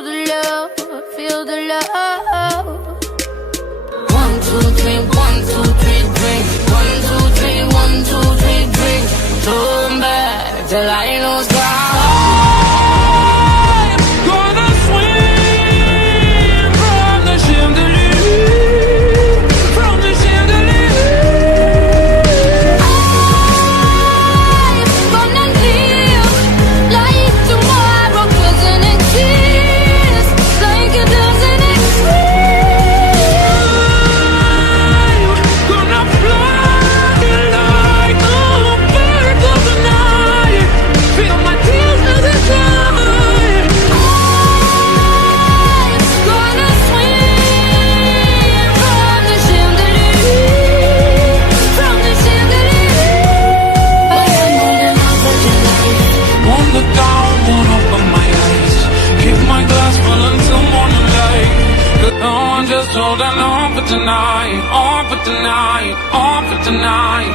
feel the love, feel the love. 1, 2, 3, 1, 2, 3, drink. 1, 2, 3, 1, 2, 3, drink. Turn back till I lose ground. Gonna swim from the chandelier, from the chandelier. I'm gonna live like tomorrow doesn't exist, like it doesn't exist. Gonna fly like a bird of the night. Feel my tears as they dry. Gonna swim from the chandelier, from the chandelier. Won't look down, won't open my eyes. Keep my glass full until morning light. 'Cause I'm just holding on for tonight, on for tonight, on for tonight.